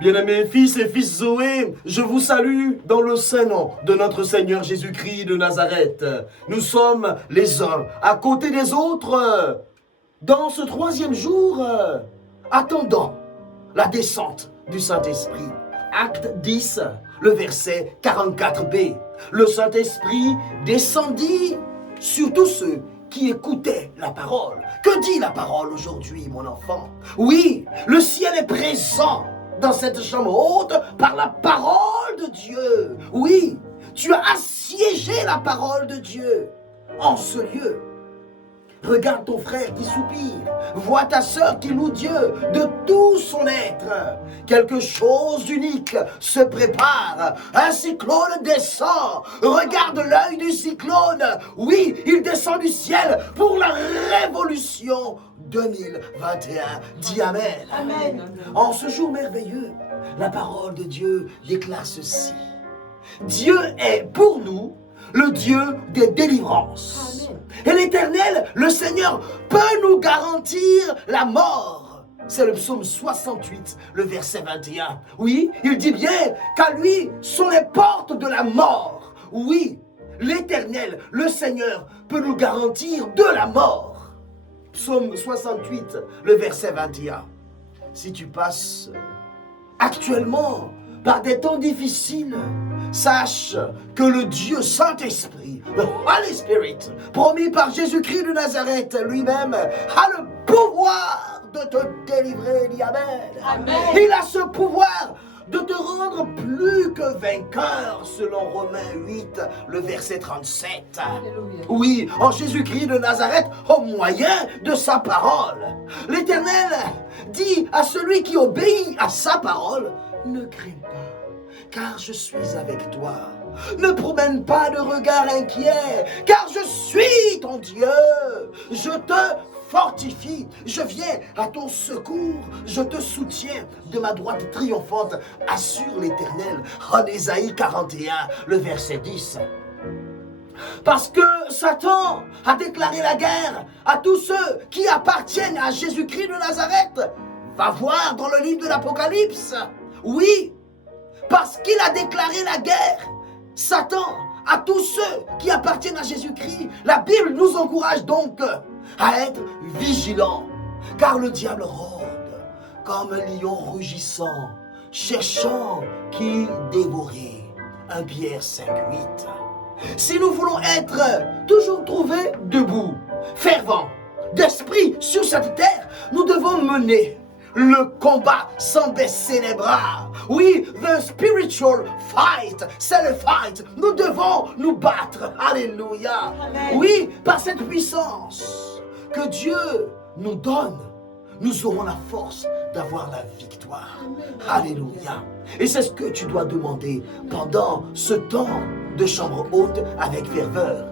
Bien-aimés fils et fils Zoé, je vous salue dans le saint nom de notre Seigneur Jésus-Christ de Nazareth. Nous sommes les uns à côté des autres dans ce troisième jour, attendant la descente du Saint-Esprit. Acte 10, le verset 44b. Le Saint-Esprit descendit sur tous ceux qui écoutaient la parole. Que dit la parole aujourd'hui, mon enfant? Oui, le ciel est présent dans cette chambre haute par la parole de Dieu. Oui, tu as assiégé la parole de Dieu en ce lieu. Regarde ton frère qui soupire. Vois ta sœur qui loue Dieu de tout son être. Quelque chose d'unique se prépare. Un cyclone descend. Regarde l'œil du cyclone. Oui, il descend du ciel pour la révolution 2021. Dis Amen. Amen. En ce jour merveilleux, la parole de Dieu déclare ceci. Dieu est pour nous le Dieu des délivrances. Amen. Et l'Éternel, le Seigneur, peut nous garantir la mort. C'est le psaume 68, le verset 21. Oui, il dit bien qu'à lui sont les portes de la mort. Oui, l'Éternel, le Seigneur, peut nous garantir de la mort. Psaume 68, le verset 21. Si tu passes actuellement par des temps difficiles, sache que le Dieu Saint-Esprit, le Holy Spirit, promis par Jésus-Christ de Nazareth lui-même, a le pouvoir de te délivrer. Dis Amen. Amen. Il a ce pouvoir de te rendre plus que vainqueur, selon Romains 8, le verset 37. Alléluia. Oui, en Jésus-Christ de Nazareth, au moyen de sa parole. L'Éternel dit à celui qui obéit à sa parole, ne crains pas, car je suis avec toi. Ne promène pas de regard inquiet, car je suis ton Dieu. Je te fortifie, je viens à ton secours, je te soutiens de ma droite triomphante, assure l'Éternel. En Ésaïe 41, le verset 10. Parce que Satan a déclaré la guerre à tous ceux qui appartiennent à Jésus-Christ de Nazareth. Va voir dans le livre de l'Apocalypse. Oui, parce qu'il a déclaré la guerre, Satan, à tous ceux qui appartiennent à Jésus-Christ. La Bible nous encourage donc à être vigilants, car le diable rôde comme un lion rugissant, cherchant qui dévorer. 1 Pierre 5:8. Si nous voulons être toujours trouvés debout, fervents, d'esprit sur cette terre, nous devons mener le combat sans baisser les bras. Oui, the spiritual fight, c'est le fight. Nous devons nous battre. Alléluia. Amen. Oui, par cette puissance que Dieu nous donne, nous aurons la force d'avoir la victoire. Alléluia. Et c'est ce que tu dois demander pendant ce temps de chambre haute avec ferveur.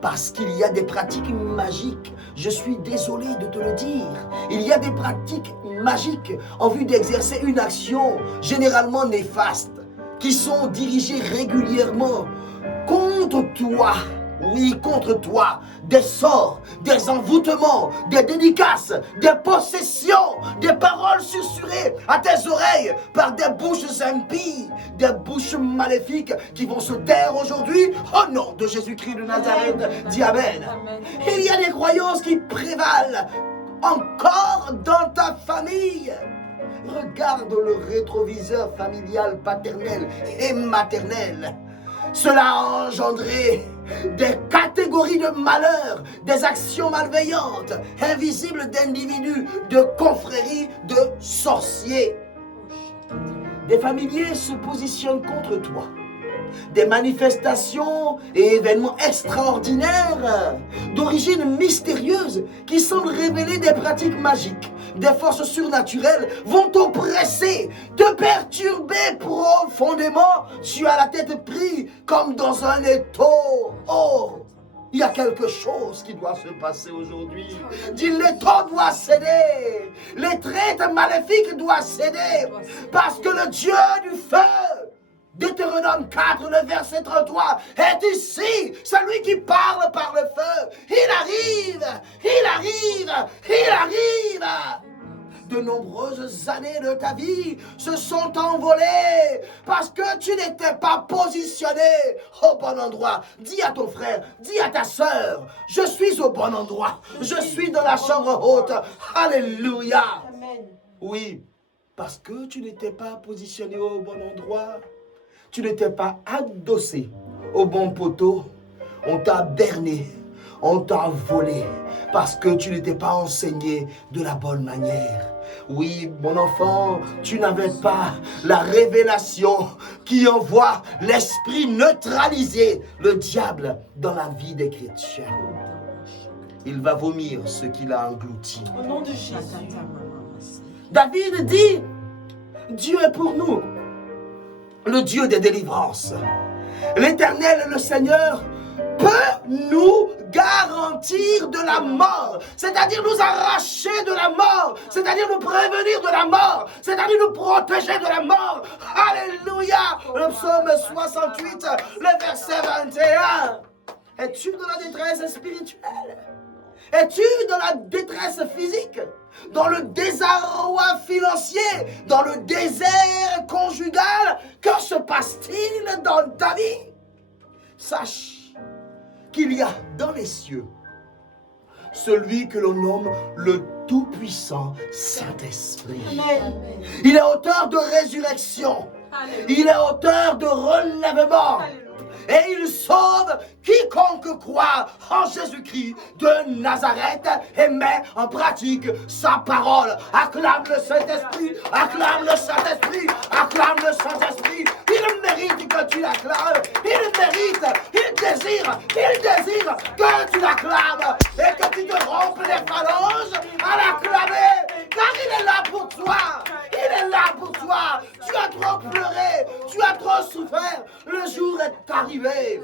Parce qu'il y a des pratiques magiques, je suis désolé de te le dire, il y a des pratiques magiques en vue d'exercer une action généralement néfaste, qui sont dirigées régulièrement contre toi. Oui, contre toi, des sorts, des envoûtements, des dédicaces, des possessions, des paroles susurrées à tes oreilles par des bouches impies, des bouches maléfiques qui vont se taire aujourd'hui au nom de Jésus-Christ de Nazareth. Dis Amen. Amen. Il y a des croyances qui prévalent encore dans ta famille. Regarde le rétroviseur familial paternel et maternel. Cela a engendré des catégories de malheurs, des actions malveillantes, invisibles d'individus, de confréries, de sorciers. Des familiers se positionnent contre toi. Des manifestations et événements extraordinaires d'origine mystérieuse qui semblent révéler des pratiques magiques, des forces surnaturelles vont t'oppresser, te perturber profondément. Tu as la tête prise comme dans un étau. Oh, il y a quelque chose qui doit se passer aujourd'hui. Dis, l'étau doit céder. Les traites maléfiques doivent céder. Parce que le Dieu du feu, Deutéronome 4, le verset 33, est ici, celui qui parle par le feu. Il arrive, il arrive, il arrive. de nombreuses années de ta vie se sont envolées parce que tu n'étais pas positionné au bon endroit. Dis à ton frère, dis à ta sœur, je suis au bon endroit. Je suis dans la chambre haute. Alléluia. Amen. Oui, parce que tu n'étais pas positionné au bon endroit. Tu n'étais pas adossé au bon poteau. On t'a berné, on t'a volé parce que tu n'étais pas enseigné de la bonne manière. Oui, mon enfant, tu n'avais pas la révélation qui envoie l'esprit neutraliser le diable dans la vie des chrétiens. Il va vomir ce qu'il a englouti. Au nom de Jésus. David dit, Dieu est pour nous, le Dieu des délivrances. L'Éternel, le Seigneur, peut nous garantir de la mort, c'est-à-dire nous arracher de la mort, c'est-à-dire nous prévenir de la mort, c'est-à-dire nous protéger de la mort. Alléluia. Le psaume 68, le verset 21. Es-tu dans la détresse spirituelle? Es-tu dans la détresse physique? Dans le désarroi financier? Dans le désert conjugal? Que se passe-t-il dans ta vie? Sache qu'il y a dans les cieux celui que l'on nomme le Tout-Puissant Saint-Esprit. Amen. Il est auteur de résurrection. Il est auteur de relèvement. Et il sauve quiconque croit en Jésus-Christ de Nazareth et met en pratique sa parole. Acclame le Saint-Esprit, acclame le Saint-Esprit, acclame le Saint-Esprit. Il mérite que tu l'acclames, il mérite, il désire que tu l'acclames et que tu te rompes les phalanges à l'acclamer, car il est là pour toi. Il est là pour toi. Tu as trop pleuré, tu as trop souffert. Le jour est arrivé.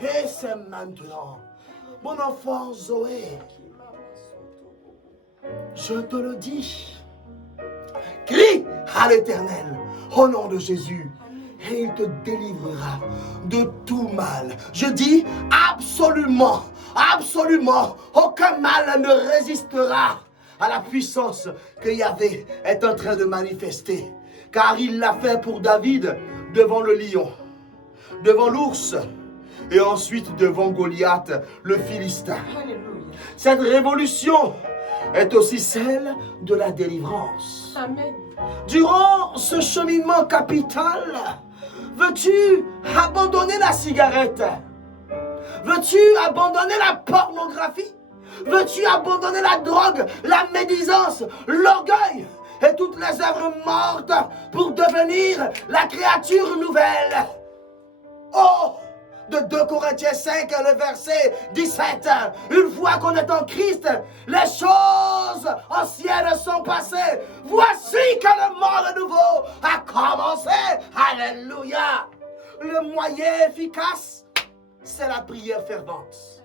Et c'est maintenant. Mon enfant Zoé, je te le dis. Crie à l'Éternel au nom de Jésus. Et il te délivrera de tout mal. Je dis absolument, absolument, aucun mal ne résistera à la puissance que Yahvé est en train de manifester. Car il l'a fait pour David devant le lion, devant l'ours et ensuite devant Goliath, le Philistin. Cette révolution est aussi celle de la délivrance. Amen. Durant ce cheminement capital, veux-tu abandonner la cigarette? Veux-tu abandonner la pornographie? Veux-tu abandonner la drogue, la médisance, l'orgueil et toutes les œuvres mortes pour devenir la créature nouvelle? Oh, de 2 Corinthiens 5, le verset 17. Une fois qu'on est en Christ, les choses anciennes sont passées. Voici que le monde nouveau a commencé. Alléluia. Le moyen efficace, c'est la prière fervente.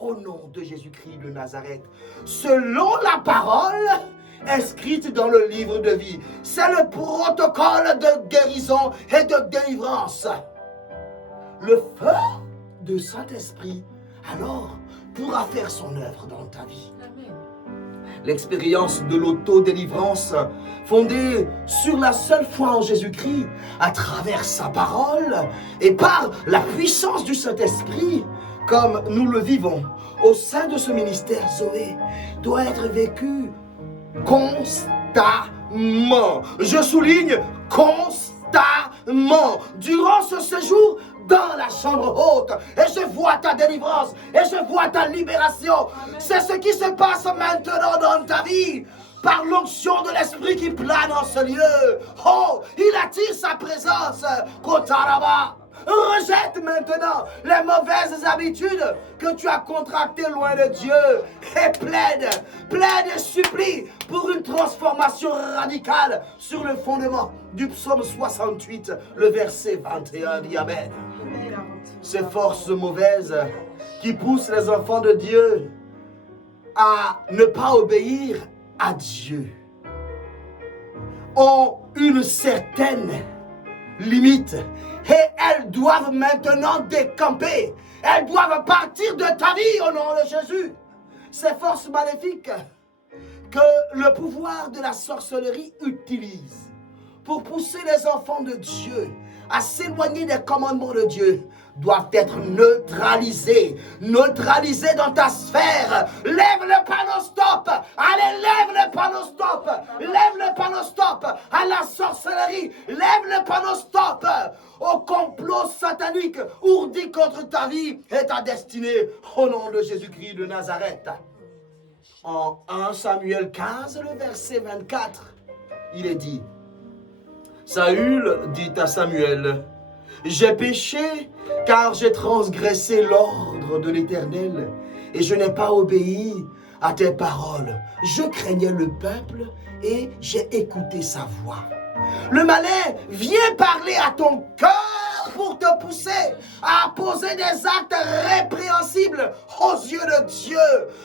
Au nom de Jésus-Christ de Nazareth, selon la parole inscrite dans le livre de vie, c'est le protocole de guérison et de délivrance. Le feu de Saint-Esprit, alors, pourra faire son œuvre dans ta vie. L'expérience de l'auto-délivrance, fondée sur la seule foi en Jésus-Christ, à travers sa parole et par la puissance du Saint-Esprit, comme nous le vivons au sein de ce ministère Zoé, doit être vécue constamment. Je souligne constamment. Durant ce séjour dans la chambre haute, et je vois ta délivrance, et je vois ta libération. C'est ce qui se passe maintenant dans ta vie. Par l'onction de l'Esprit qui plane en ce lieu. Oh, il attire sa présence. Kotaraba. Rejette maintenant les mauvaises habitudes que tu as contractées loin de Dieu et plaide et supplie pour une transformation radicale sur le fondement du psaume 68, le verset 21 dit Amen. Ces forces mauvaises qui poussent les enfants de Dieu à ne pas obéir à Dieu ont une certaine limite et elles doivent maintenant décamper. Elles doivent partir de ta vie au nom de Jésus. Ces forces maléfiques que le pouvoir de la sorcellerie utilise pour pousser les enfants de Dieu à s'éloigner des commandements de Dieu doivent être neutralisés. Neutralisés dans ta sphère. Lève le panneau stop. Allez, lève le panneau stop. Lève le panneau stop à la sorcellerie. Lève le panneau stop au complot satanique ourdi contre ta vie et ta destinée. Au nom de Jésus-Christ de Nazareth. En 1 Samuel 15, le verset 24, il est dit: Saül dit à Samuel: J'ai péché car j'ai transgressé l'ordre de l'Éternel et je n'ai pas obéi à tes paroles. Je craignais le peuple et j'ai écouté sa voix. Le malin vient parler à ton cœur pour te pousser à poser des actes répréhensibles aux yeux de Dieu,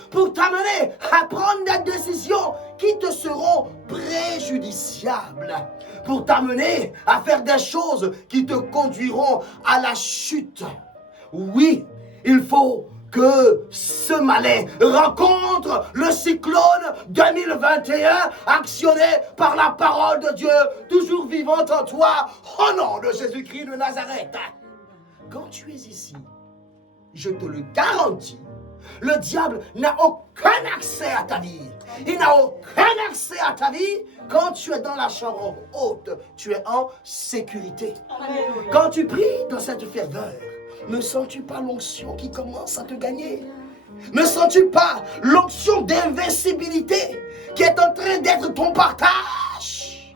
pour t'amener à prendre des décisions qui te seront préjudiciables, pour t'amener à faire des choses qui te conduiront à la chute. Oui, il faut que ce malin rencontre le cyclone 2021 actionné par la parole de Dieu, toujours vivante en toi, au nom de Jésus-Christ de Nazareth. Quand tu es ici, je te le garantis, le diable n'a aucun accès à ta vie. Il n'a aucun accès à ta vie. Quand tu es dans la chambre haute, tu es en sécurité. Amen. Quand tu pries dans cette ferveur, ne sens-tu pas l'onction qui commence à te gagner? Ne sens-tu pas l'onction d'invincibilité qui est en train d'être ton partage?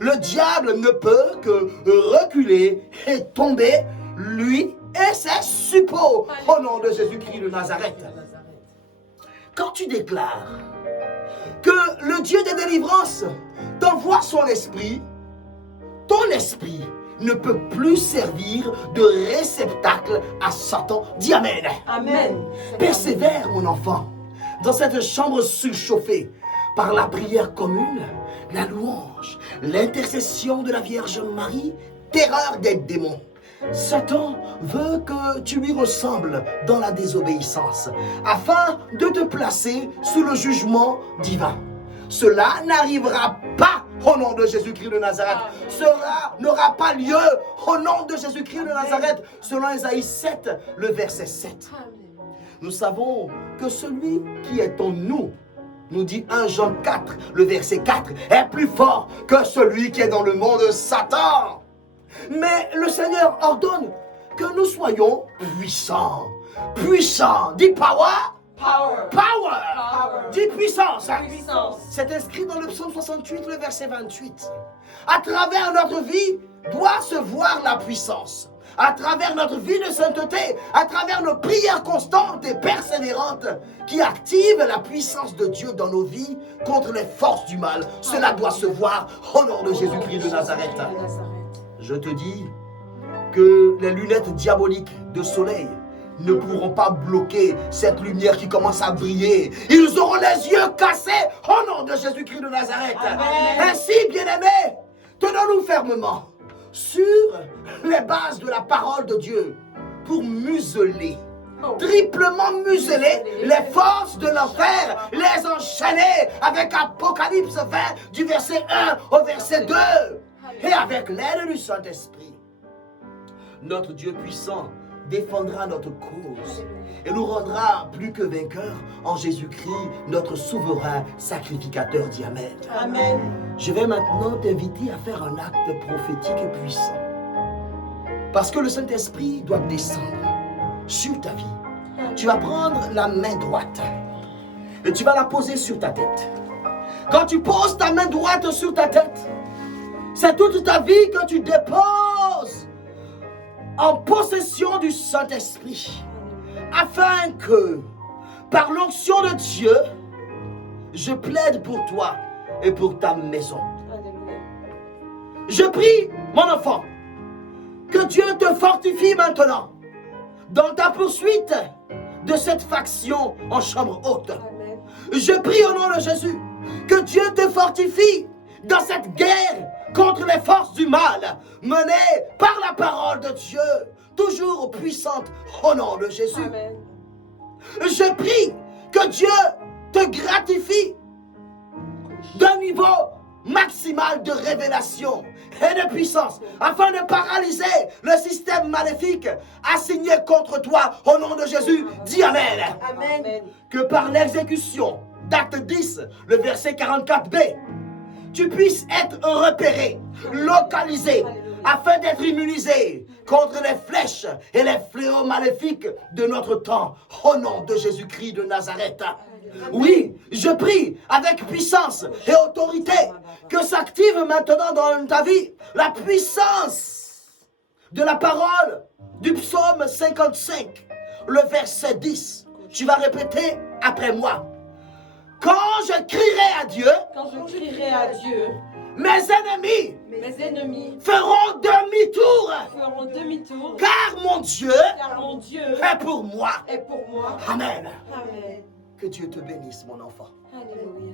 Le diable ne peut que reculer et tomber, lui et ses suppôts, au nom de Jésus-Christ de Nazareth. Quand tu déclares que le Dieu des délivrances t'envoie son esprit, ton esprit ne peut plus servir de réceptacle à Satan. Dis Amen. Amen. Persévère, mon enfant, dans cette chambre surchauffée par la prière commune, la louange, l'intercession de la Vierge Marie, terreur des démons. Satan veut que tu lui ressembles dans la désobéissance, afin de te placer sous le jugement divin. Cela n'arrivera pas au nom de Jésus-Christ de Nazareth. Cela n'aura pas lieu au nom de Jésus-Christ de Nazareth, selon Ésaïe 7, le verset 7. Nous savons que celui qui est en nous, nous dit 1 Jean 4, le verset 4, est plus fort que celui qui est dans le monde Satan. Mais le Seigneur ordonne que nous soyons puissants. Puissants. Dis power. Power. Power. Power. Dis puissance. Puissance. C'est inscrit dans le psaume 68, le verset 28. À travers notre vie doit se voir la puissance. À travers notre vie de sainteté, à travers nos prières constantes et persévérantes qui activent la puissance de Dieu dans nos vies contre les forces du mal. Cela doit se voir au nom de Jésus-Christ de Nazareth. Je te dis que les lunettes diaboliques de soleil ne pourront pas bloquer cette lumière qui commence à briller. Ils auront les yeux cassés au nom de Jésus-Christ de Nazareth. Amen. Ainsi, bien-aimés, tenons-nous fermement sur les bases de la parole de Dieu pour museler, triplement museler les forces de l'enfer, les enchaîner avec Apocalypse 20 du verset 1 au verset 2 et avec l'aide du Saint-Esprit. Notre Dieu puissant défendra notre cause et nous rendra plus que vainqueurs en Jésus-Christ, notre souverain sacrificateur. Dis Amen. Amen. Je vais maintenant t'inviter à faire un acte prophétique et puissant. Parce que le Saint-Esprit doit descendre sur ta vie. Tu vas prendre la main droite et tu vas la poser sur ta tête. Quand tu poses ta main droite sur ta tête, c'est toute ta vie que tu déposes en possession du Saint-Esprit, afin que, par l'onction de Dieu, je plaide pour toi et pour ta maison. Je prie, mon enfant, que Dieu te fortifie maintenant dans ta poursuite de cette faction en chambre haute. Je prie au nom de Jésus que Dieu te fortifie dans cette guerre contre les forces du mal, menée par la parole de Dieu, toujours puissante au nom de Jésus. Amen. Je prie que Dieu te gratifie d'un niveau maximal de révélation et de puissance afin de paralyser le système maléfique assigné contre toi au nom de Jésus. Dis Amen. Amen. Que par l'exécution d'Acte 10, le verset 44b, tu puisses être repéré, localisé, afin d'être immunisé contre les flèches et les fléaux maléfiques de notre temps, au nom de Jésus-Christ de Nazareth. Oui, je prie avec puissance et autorité que s'active maintenant dans ta vie la puissance de la parole du psaume 55, le verset 10. Tu vas répéter après moi. Quand je crierai à Dieu, mes ennemis feront demi-tour, car mon Dieu est pour moi. Amen. Amen. Que Dieu te bénisse, mon enfant. Alléluia.